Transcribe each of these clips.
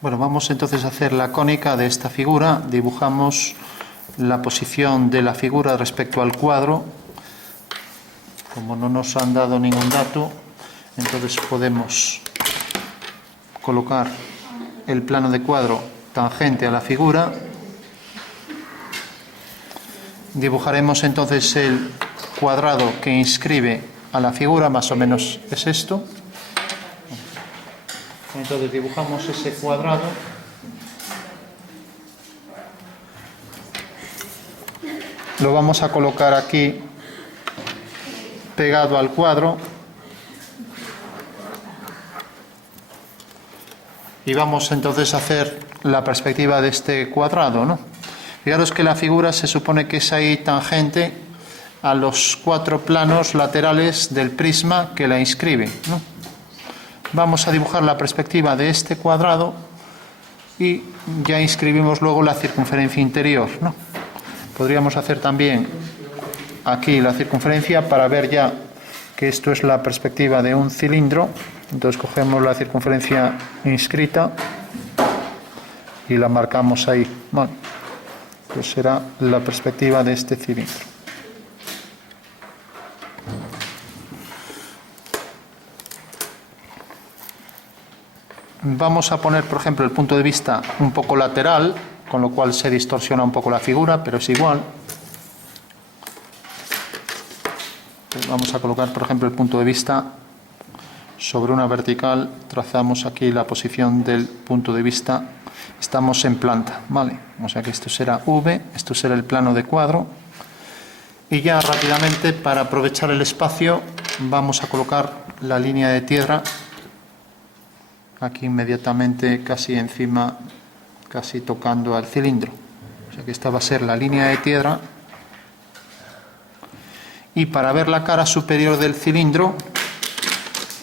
Bueno, vamos entonces a hacer la cónica de esta figura. Dibujamos la posición de la figura respecto al cuadro. Como no nos han dado ningún dato, entonces podemos colocar el plano de cuadro tangente a la figura. Dibujaremos entonces el cuadrado que inscribe a la figura, más o menos es esto. Entonces dibujamos ese cuadrado. Lo vamos a colocar aquí pegado al cuadro. Y vamos entonces a hacer la perspectiva de este cuadrado, ¿no? Fijaros que la figura se supone que es ahí tangente a los 4 planos laterales del prisma que la inscribe, ¿no? Vamos a dibujar la perspectiva de este cuadrado y ya inscribimos luego la circunferencia interior, ¿no? Podríamos hacer también aquí la circunferencia para ver ya que esto es la perspectiva de un cilindro. Entonces cogemos la circunferencia inscrita y la marcamos ahí. Bueno, pues será la perspectiva de este cilindro. Vamos a poner, por ejemplo, el punto de vista un poco lateral, con lo cual se distorsiona un poco la figura, pero es igual. Vamos a colocar, por ejemplo, el punto de vista sobre una vertical. Trazamos aquí la posición del punto de vista. Estamos en planta, ¿vale? O sea que esto será V, esto será el plano de cuadro. Y ya rápidamente, para aprovechar el espacio, vamos a colocar la línea de tierra aquí inmediatamente, casi encima, casi tocando al cilindro. O sea que esta va a ser la línea de tierra. Y para ver la cara superior del cilindro,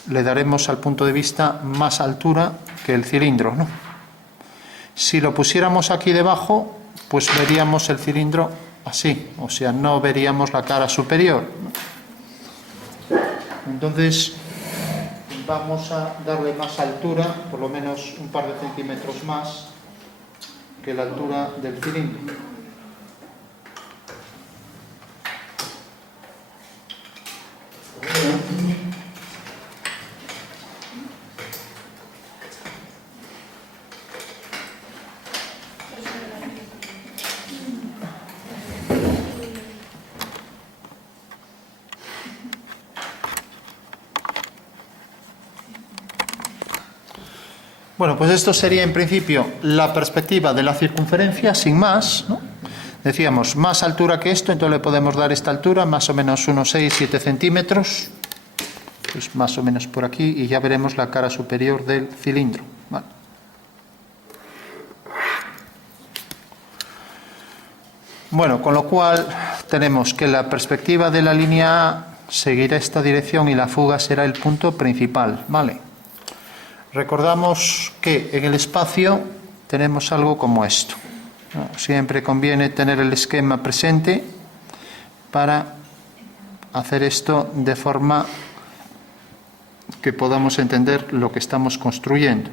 le daremos al punto de vista más altura que el cilindro, ¿no? Si lo pusiéramos aquí debajo, pues veríamos el cilindro así, o sea, no veríamos la cara superior. Entonces vamos a darle más altura, por lo menos un par de centímetros más que la altura del cilindro. Bueno, pues esto sería en principio la perspectiva de la circunferencia, sin más, ¿no? Decíamos, más altura que esto, entonces le podemos dar esta altura, más o menos unos 6-7 centímetros, pues más o menos por aquí, y ya veremos la cara superior del cilindro, ¿vale? Bueno, con lo cual tenemos que la perspectiva de la línea A seguirá esta dirección y la fuga será el punto principal, ¿vale? Recordamos que en el espacio tenemos algo como esto, ¿no? Siempre conviene tener el esquema presente para hacer esto de forma que podamos entender lo que estamos construyendo.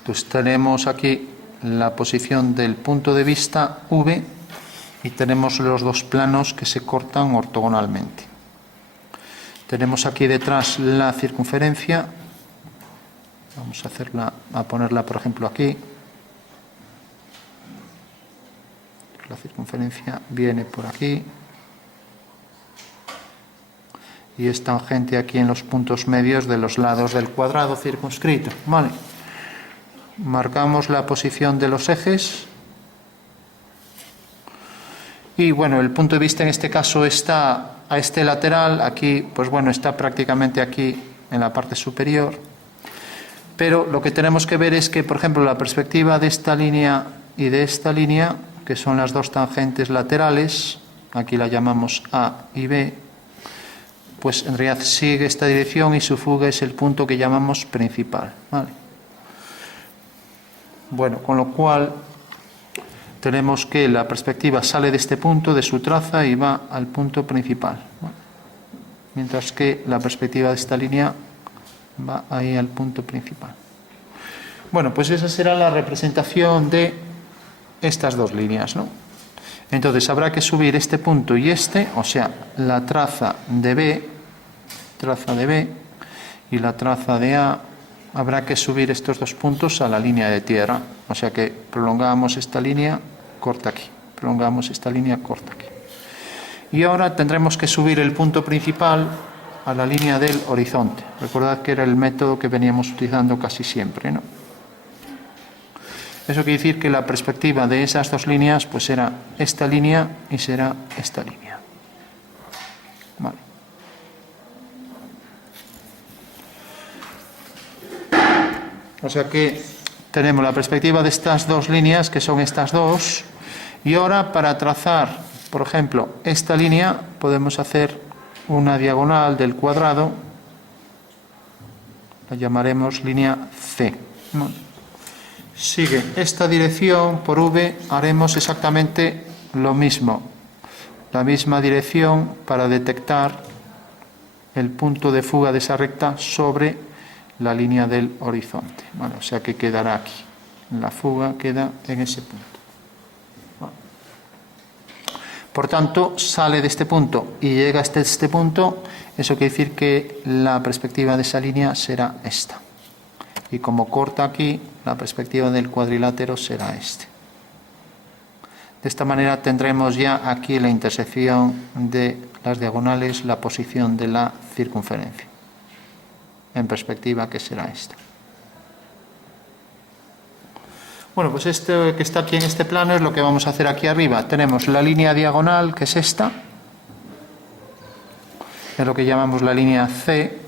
Entonces tenemos aquí la posición del punto de vista V y tenemos los 2 planos que se cortan ortogonalmente. Tenemos aquí detrás la circunferencia. Vamos a ponerla, por ejemplo, aquí. La circunferencia viene por aquí. Y es tangente aquí en los puntos medios de los lados del cuadrado circunscrito. Vale. Marcamos la posición de los ejes. Y bueno, el punto de vista en este caso está a este lateral, aquí, pues bueno, está prácticamente aquí en la parte superior. Pero lo que tenemos que ver es que, por ejemplo, la perspectiva de esta línea y de esta línea, que son las 2 tangentes laterales, aquí la llamamos A y B, pues en realidad sigue esta dirección y su fuga es el punto que llamamos principal, ¿vale? Bueno, con lo cual tenemos que la perspectiva sale de este punto, de su traza, y va al punto principal, ¿no? Mientras que la perspectiva de esta línea va ahí al punto principal. Bueno, pues esa será la representación de estas dos líneas, ¿no? Entonces habrá que subir este punto y este, o sea, la traza de B y la traza de A, habrá que subir estos dos puntos a la línea de tierra, o sea que prolongamos esta línea, corta aquí, prolongamos esta línea, corta aquí. Y ahora tendremos que subir el punto principal a la línea del horizonte. Recordad que era el método que veníamos utilizando casi siempre, ¿no? Eso quiere decir que la perspectiva de esas dos líneas pues será esta línea y será esta línea. Vale. O sea que tenemos la perspectiva de estas dos líneas, que son estas dos, y ahora para trazar, por ejemplo, esta línea, podemos hacer una diagonal del cuadrado, la llamaremos línea C. Sigue esta dirección por V, haremos exactamente lo mismo, la misma dirección para detectar el punto de fuga de esa recta sobre la línea del horizonte. Bueno, o sea que quedará aquí, la fuga queda en ese punto. Bueno. Por tanto, sale de este punto y llega hasta este punto, eso quiere decir que la perspectiva de esa línea será esta. Y como corta aquí, la perspectiva del cuadrilátero será este. De esta manera tendremos ya aquí la intersección de las diagonales, la posición de la circunferencia. En perspectiva, que será esta. Bueno, pues este que está aquí en este plano es lo que vamos a hacer aquí arriba. Tenemos la línea diagonal, que es esta. Es lo que llamamos la línea C.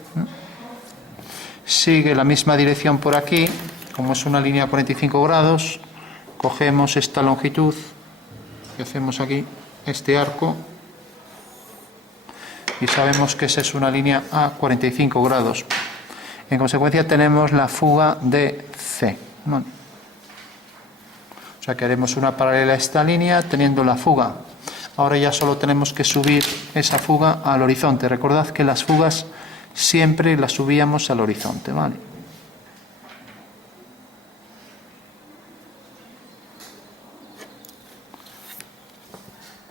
Sigue la misma dirección por aquí, como es una línea a 45 grados, cogemos esta longitud que hacemos aquí, este arco, y sabemos que esa es una línea a 45 grados. En consecuencia tenemos la fuga de C. Bueno, o sea que haremos una paralela a esta línea teniendo la fuga. Ahora ya solo tenemos que subir esa fuga al horizonte. Recordad que las fugas siempre las subíamos al horizonte, ¿vale?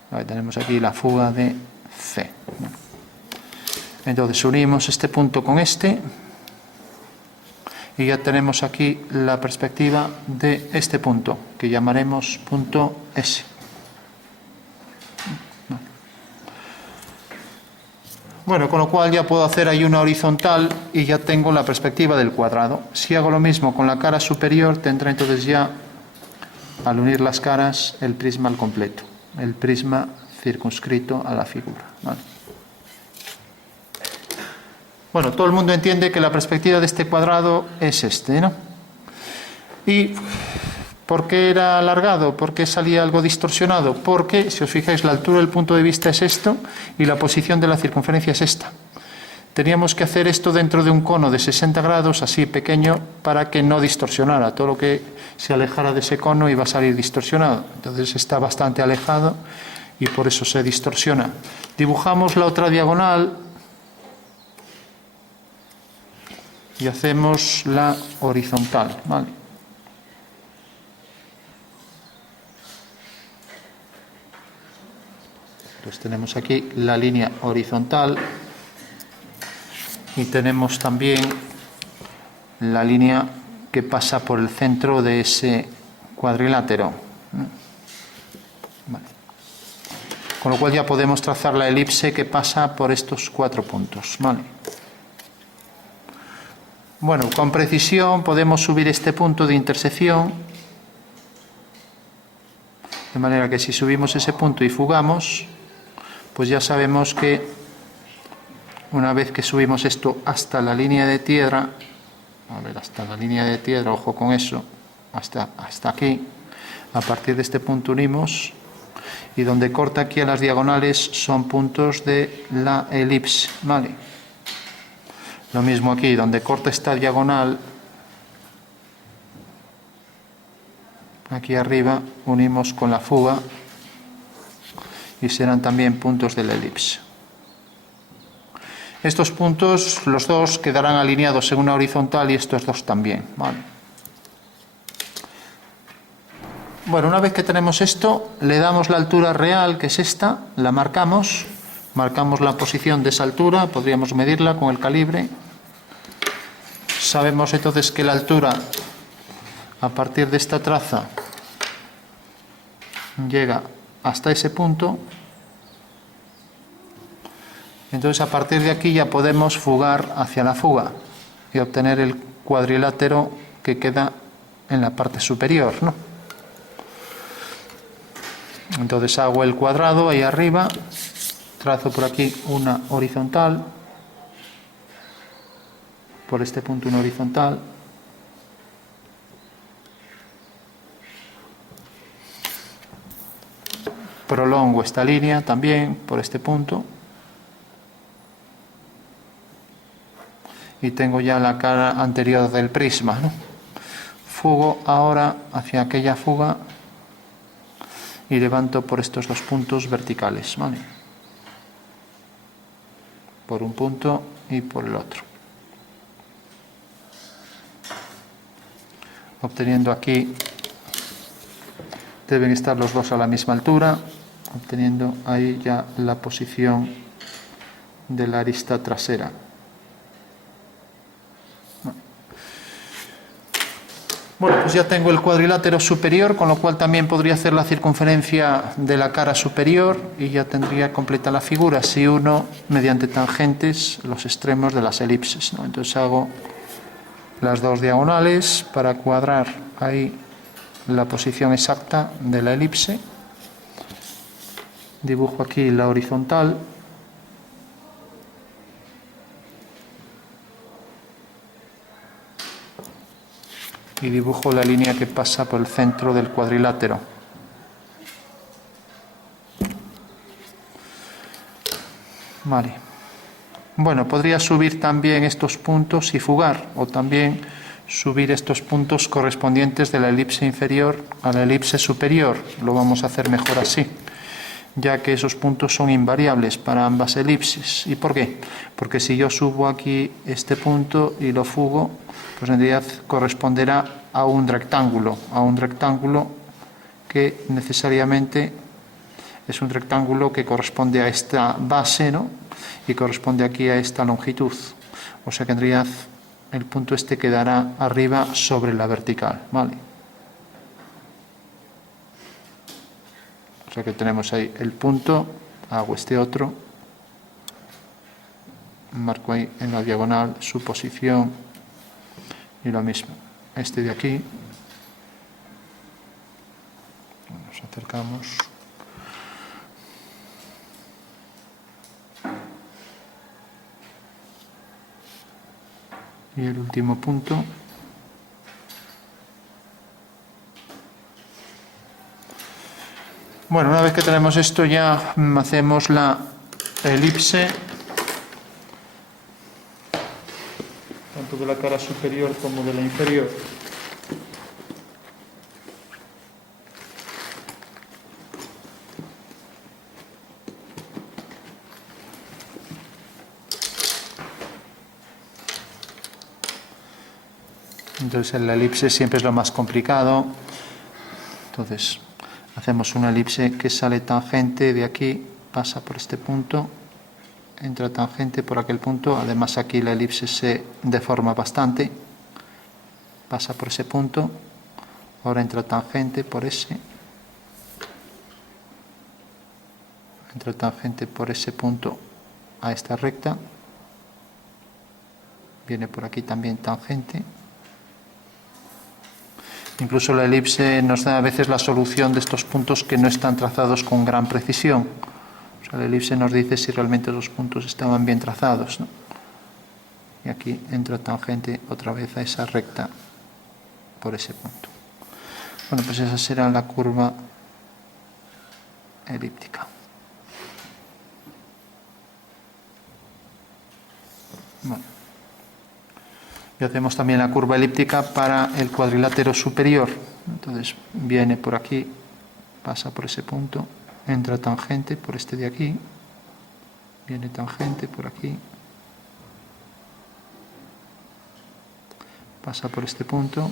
Vale, tenemos aquí la fuga de C. Entonces unimos este punto con este y ya tenemos aquí la perspectiva de este punto, que llamaremos punto S. Bueno, con lo cual ya puedo hacer ahí una horizontal y ya tengo la perspectiva del cuadrado. Si hago lo mismo con la cara superior, tendré entonces ya, al unir las caras, el prisma al completo, el prisma circunscrito a la figura. ¿Vale? Bueno, todo el mundo entiende que la perspectiva de este cuadrado es este, ¿no? ¿Y por qué era alargado? ¿Por qué salía algo distorsionado? Porque, si os fijáis, la altura del punto de vista es esto y la posición de la circunferencia es esta. Teníamos que hacer esto dentro de un cono de 60 grados, así pequeño, para que no distorsionara. Todo lo que se alejara de ese cono iba a salir distorsionado. Entonces está bastante alejado y por eso se distorsiona. Dibujamos la otra diagonal y hacemos la horizontal, ¿vale? Pues tenemos aquí la línea horizontal y tenemos también la línea que pasa por el centro de ese cuadrilátero. Vale. Con lo cual ya podemos trazar la elipse que pasa por estos 4 puntos. Vale. Bueno, con precisión podemos subir este punto de intersección, de manera que si subimos ese punto y fugamos, pues ya sabemos que una vez que subimos esto hasta la línea de tierra, a ver, hasta la línea de tierra, ojo con eso, hasta aquí, a partir de este punto unimos, y donde corta aquí a las diagonales son puntos de la elipse, ¿vale? Lo mismo aquí, donde corta esta diagonal, aquí arriba unimos con la fuga y serán también puntos de la elipse. Estos puntos, los dos, quedarán alineados en una horizontal y estos dos también, ¿vale? Bueno, una vez que tenemos esto, le damos la altura real, que es esta, la marcamos la posición de esa altura, podríamos medirla con el calibre. Sabemos entonces que la altura, a partir de esta traza, llega hasta ese punto. Entonces, a partir de aquí ya podemos fugar hacia la fuga y obtener el cuadrilátero que queda en la parte superior, ¿no? Entonces hago el cuadrado ahí arriba, trazo por aquí una horizontal, por este punto una horizontal, prolongo esta línea también por este punto y tengo ya la cara anterior del prisma, ¿no? Fugo ahora hacia aquella fuga y levanto por estos dos puntos verticales, ¿vale? Por un punto y por el otro, obteniendo aquí, deben estar los dos a la misma altura, obteniendo ahí ya la posición de la arista trasera. Bueno, pues ya tengo el cuadrilátero superior, con lo cual también podría hacer la circunferencia de la cara superior y ya tendría completa la figura si uno, mediante tangentes, los extremos de las elipses, ¿no? Entonces hago las dos diagonales para cuadrar ahí la posición exacta de la elipse. Dibujo aquí la horizontal. Y dibujo la línea que pasa por el centro del cuadrilátero. Vale. Bueno, podría subir también estos puntos y fugar, o también subir estos puntos correspondientes de la elipse inferior a la elipse superior. Lo vamos a hacer mejor así, ya que esos puntos son invariables para ambas elipses. ¿Y por qué? Porque si yo subo aquí este punto y lo fugo, pues en realidad corresponderá a un rectángulo que necesariamente es un rectángulo que corresponde a esta base, ¿no? Y corresponde aquí a esta longitud. O sea que en realidad el punto este quedará arriba sobre la vertical, ¿vale? O sea que tenemos ahí el punto, hago este otro, marco ahí en la diagonal su posición y lo mismo, este de aquí, nos acercamos, y el último punto. Bueno, una vez que tenemos esto ya hacemos la elipse, tanto de la cara superior como de la inferior. Entonces en la elipse siempre es lo más complicado. Entonces hacemos una elipse que sale tangente de aquí, pasa por este punto, entra tangente por aquel punto. Además aquí la elipse se deforma bastante, pasa por ese punto, ahora entra tangente por ese, entra tangente por ese punto a esta recta, viene por aquí también tangente. Incluso la elipse nos da a veces la solución de estos puntos que no están trazados con gran precisión. O sea, la elipse nos dice si realmente los puntos estaban bien trazados, ¿no? Y aquí entra tangente otra vez a esa recta por ese punto. Bueno, pues esa será la curva elíptica. Bueno. Y hacemos también la curva elíptica para el cuadrilátero superior. Entonces viene por aquí, pasa por ese punto, entra tangente por este de aquí, viene tangente por aquí, pasa por este punto.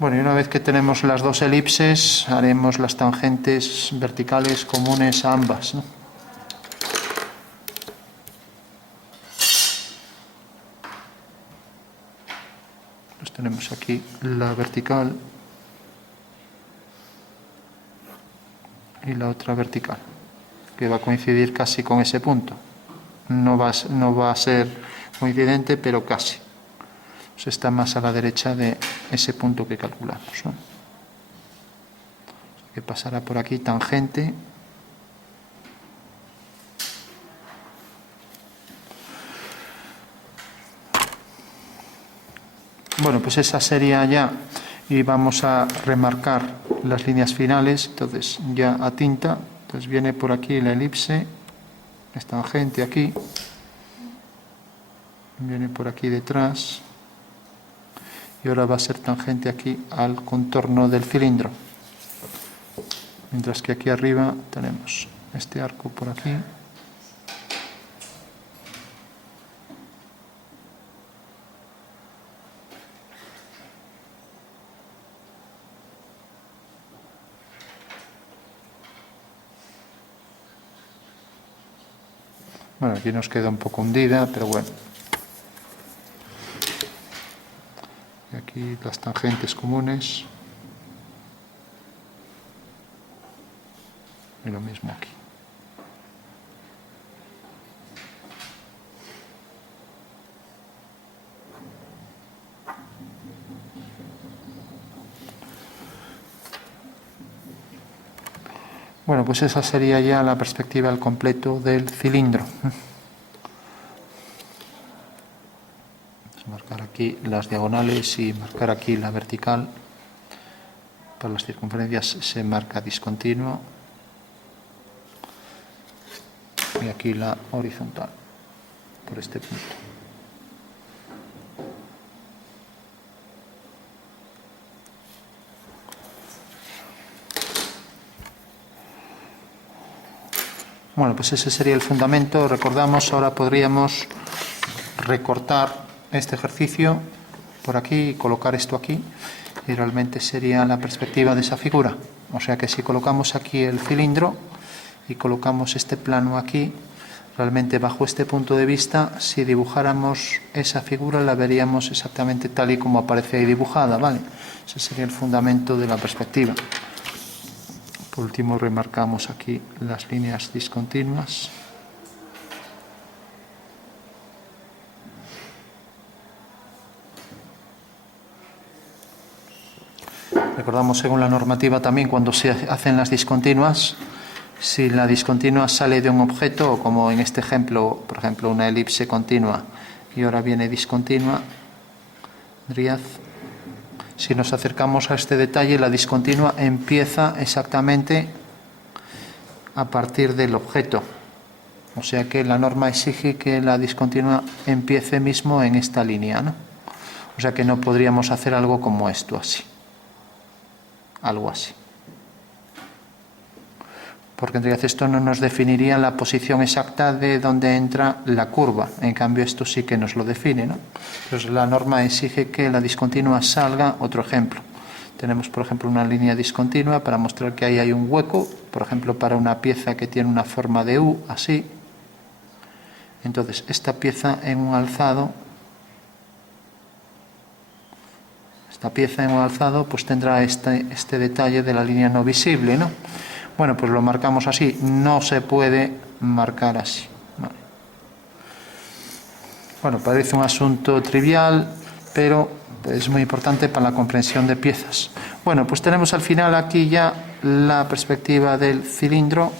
Bueno, y una vez que tenemos las dos elipses, haremos las tangentes verticales comunes a ambas, ¿no? Pues tenemos aquí la vertical y la otra vertical, que va a coincidir casi con ese punto. No va a ser coincidente, pero casi. Pues está más a la derecha de ese punto que calculamos, ¿no? Que pasará por aquí tangente. Bueno, pues esa sería ya, y vamos a remarcar las líneas finales. Entonces ya a tinta, entonces viene por aquí la elipse, es tangente aquí, viene por aquí detrás, y ahora va a ser tangente aquí al contorno del cilindro. Mientras que aquí arriba tenemos este arco por aquí. Bueno, aquí nos queda un poco hundida, pero bueno. Y aquí las tangentes comunes. Y lo mismo aquí. Bueno, pues esa sería ya la perspectiva al completo del cilindro. Marcar aquí las diagonales y marcar aquí la vertical. Para las circunferencias se marca discontinuo. Y aquí la horizontal, por este punto. Bueno, pues ese sería el fundamento. Recordamos, ahora podríamos recortar este ejercicio por aquí y colocar esto aquí, y realmente sería la perspectiva de esa figura. O sea que si colocamos aquí el cilindro y colocamos este plano aquí, realmente bajo este punto de vista, si dibujáramos esa figura la veríamos exactamente tal y como aparece ahí dibujada, ¿vale? Ese sería el fundamento de la perspectiva. Por último, remarcamos aquí las líneas discontinuas. Recordamos, según la normativa también, cuando se hacen las discontinuas, si la discontinua sale de un objeto, como en este ejemplo, por ejemplo, una elipse continua y ahora viene discontinua, si nos acercamos a este detalle, la discontinua empieza exactamente a partir del objeto. O sea que la norma exige que la discontinua empiece mismo en esta línea, ¿no? O sea que no podríamos hacer algo como esto, así. Algo así. Porque en realidad esto no nos definiría la posición exacta de donde entra la curva. En cambio, esto sí que nos lo define, ¿no? Entonces la norma exige que la discontinua salga. Otro ejemplo. Tenemos, por ejemplo, una línea discontinua para mostrar que ahí hay un hueco, por ejemplo, para una pieza que tiene una forma de U, así. Entonces, esta pieza en un alzado, pues tendrá este detalle de la línea no visible, ¿no? Bueno, pues lo marcamos así. No se puede marcar así. Vale. Bueno, parece un asunto trivial, pero es muy importante para la comprensión de piezas. Bueno, pues tenemos al final aquí ya la perspectiva del cilindro.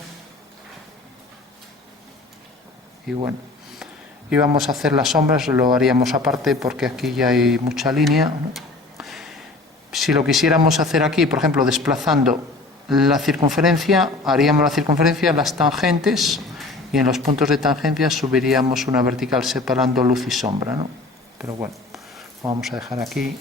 Y bueno, y vamos a hacer las sombras, lo haríamos aparte porque aquí ya hay mucha línea, ¿no? Si lo quisiéramos hacer aquí, por ejemplo, desplazando la circunferencia, haríamos la circunferencia, las tangentes, y en los puntos de tangencia subiríamos una vertical separando luz y sombra, ¿no? Pero bueno, lo vamos a dejar aquí.